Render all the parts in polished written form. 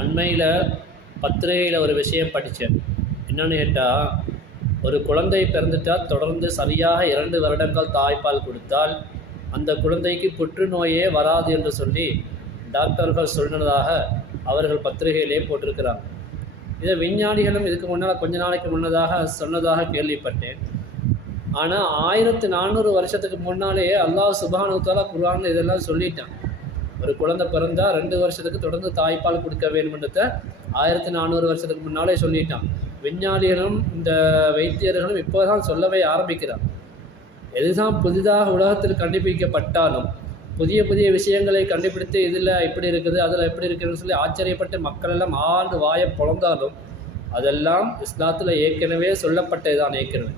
அண்மையில் பத்திரிகையில் ஒரு விஷயம் படித்தேன். என்னென்னு கேட்டால், ஒரு குழந்தை பிறந்துட்டால் தொடர்ந்து சரியாக 2 வருடங்கள் தாய்ப்பால் கொடுத்தால் அந்த குழந்தைக்கு புற்றுநோயே வராது என்று சொல்லி டாக்டர்கள் சொன்னதாக அவர்கள் பத்திரிகையிலே போட்டிருக்கிறாங்க. இதை விஞ்ஞானிகளும் இதுக்கு முன்னால் கொஞ்ச நாளைக்கு முன்னதாக சொன்னதாக கேள்விப்பட்டேன். ஆனால் 1400 வருஷத்துக்கு முன்னாலேயே அல்லாஹ் சுப்ஹானஹு வ தஆலா குர்ஆனில் இதெல்லாம் சொல்லிட்டான். ஒரு குழந்தை பிறந்தால் 2 வருஷத்துக்கு தொடர்ந்து தாய்ப்பால் கொடுக்க வேண்டும்ன்றத 1400 வருஷத்துக்கு முன்னாலே சொல்லிட்டான். விஞ்ஞானிகளும் இந்த வைத்தியர்களும் இப்போ தான் சொல்லவே ஆரம்பிக்கிறான். எதுதான் புதிதாக உலகத்தில் கண்டுபிடிக்கப்பட்டாலும் புதிய புதிய விஷயங்களை கண்டுபிடித்து இதில் எப்படி இருக்குது அதில் எப்படி இருக்குதுன்னு சொல்லி ஆச்சரியப்பட்டு மக்கள் எல்லாம் ஆண்டு வாயை பொழந்தாலும் அதெல்லாம் இஸ்லாத்தில் ஏற்கனவே சொல்லப்பட்டது தான். ஏற்கனவே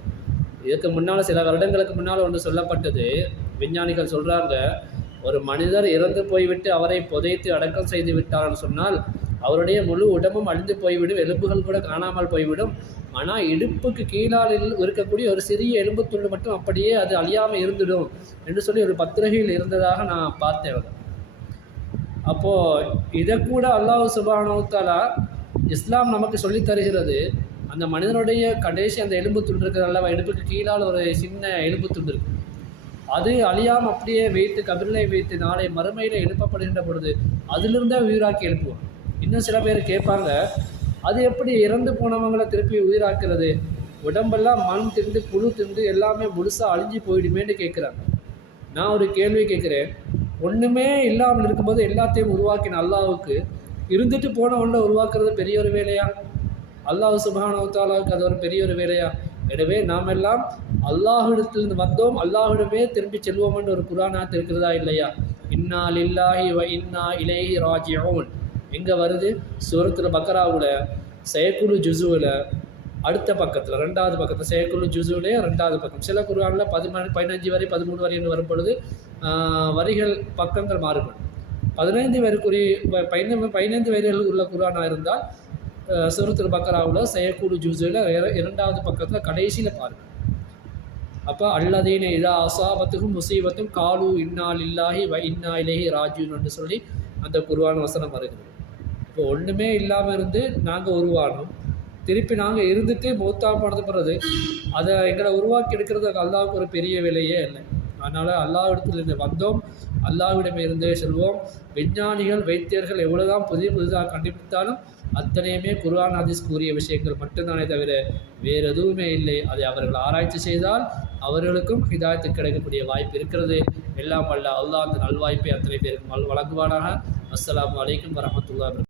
இதுக்கு முன்னால் சில வருடங்களுக்கு முன்னால் ஒன்று சொல்லப்பட்டது. விஞ்ஞானிகள் சொல்கிறாங்க, ஒரு மனிதர் இறந்து போய்விட்டு அவரை புதைத்து அடக்கம் செய்து விட்டார்னு சொன்னால் அவருடைய முழு உடம்பும் அழிந்து போய்விடும், எலும்புகள் கூட காணாமல் போய்விடும். ஆனால் இடுப்புக்கு கீழால் இருக்கக்கூடிய ஒரு சிறிய எலும்பு துண்டு மட்டும் அப்படியே அது அழியாமல் இருந்துடும் என்று சொல்லி ஒரு பத்திரிகையில் இருந்ததாக நான் பார்த்தேன். அப்போது இதை கூட அல்லாஹ் சுப்ஹானஹு வ தஆலா இஸ்லாம் நமக்கு சொல்லித் தருகிறது. அந்த மனிதனுடைய கடைசி அந்த எலும்பு துண்டு இருக்கிறது அல்லவா, இடுப்புக்கு கீழால் ஒரு சின்ன எலும்பு துண்டு இருக்குது, அது அழியாமல் அப்படியே வைத்து கபிரிலை வைத்து நாளை மறுமையில் எழுப்பப்படுகின்ற பொழுது அதிலிருந்தே உயிராக்கி எழுப்புவோம். இன்னும் சில பேர் கேட்பாங்க, அது எப்படி இறந்து போனவங்களை திருப்பி உயிராக்குறது, உடம்பெல்லாம் மண் திண்டு புழு திண்டு எல்லாமே முழுசாக அழிஞ்சு போயிடுமேன்னு கேட்குறாங்க. நான் ஒரு கேள்வி கேட்குறேன், ஒன்றுமே இல்லாமல் இருக்கும்போது எல்லாத்தையும் உருவாக்கின அல்லாஹ்வுக்கு இருந்துட்டு போன ஒன்றை உருவாக்குறது பெரிய ஒரு வேலையா? அல்லாஹ் சுப்ஹானஹு வ தஆலாவுக்கு அது ஒரு பெரிய ஒரு வேலையா? எனவே நாம் எல்லாம் அல்லாஹ்விடத்திலிருந்து வந்தோம், அல்லாஹ்விடமே திரும்பி செல்வோம்னு ஒரு குர்ஆனாத் இருக்கிறதா இல்லையா? இன்னா லில்லாஹி வ இன்னா இலைஹி ராஜிஊன் எங்கே வருது? சூரத்துல் பக்ராவில் சயக்குலு ஜுஸுவில் அடுத்த பக்கத்தில் 2வது பக்கத்தில் சயக்குலு ஜுஸுவிலே 2வது பக்கம். சில குர்ஆனில் 15 வரை 13 வரை என்று வரும் பொழுது வரிகள் பக்கங்கள் மாறுபடும். 15 வரிகள் உள்ள குர்ஆனாக இருந்தால் சூரத்துல் பக்ராவில் சயக்குலு ஜுஸுவில் 2வது பக்கத்தில் கடைசியில் பாருங்கள். அப்போ அல்லதீன இதா அஸாபத்துஹும் முஸீபத்தும் காலு இன்னா லில்லாஹி வ இன்னா இலைஹி ராஜிஊன் என்று சொல்லி அந்த குர்ஆன் வசனம் வருகிறது. இப்போ ஒன்றுமே இல்லாமல் இருந்து நாங்கள் உருவானோம், திருப்பி நாங்கள் இருந்துட்டு மௌத்தாக போனது பிறகு அதை எங்களை உருவாக்கி எடுக்கிறது அல்லாஹ்வுக்கு ஒரு பெரிய வேலையே இல்லை. அதனால் அல்லாஹ்விடத்திலிருந்து வந்தோம், அல்லாஹ்விடமே இருந்தே செல்வோம். விஞ்ஞானிகள் வைத்தியர்கள் எவ்வளோதான் புதிதாக கண்டுபிடித்தாலும் அத்தனையுமே குர்ஆன் ஹதீஸ் கூறிய விஷயங்கள் மட்டும்தானே தவிர வேறு எதுவுமே இல்லை. அதை அவர்கள் ஆராய்ச்சி செய்தால் அவர்களுக்கும் ஹிதாயத்து கிடைக்கக்கூடிய வாய்ப்பு இருக்கிறது. எல்லாம் வல்ல அல்லாஹ் அந்த நல்வாய்ப்பை அத்தனை பேருக்கு வழங்குவானாக. அஸ்ஸலாமு அலைக்கும் வரஹ்மத்துல்லாஹி.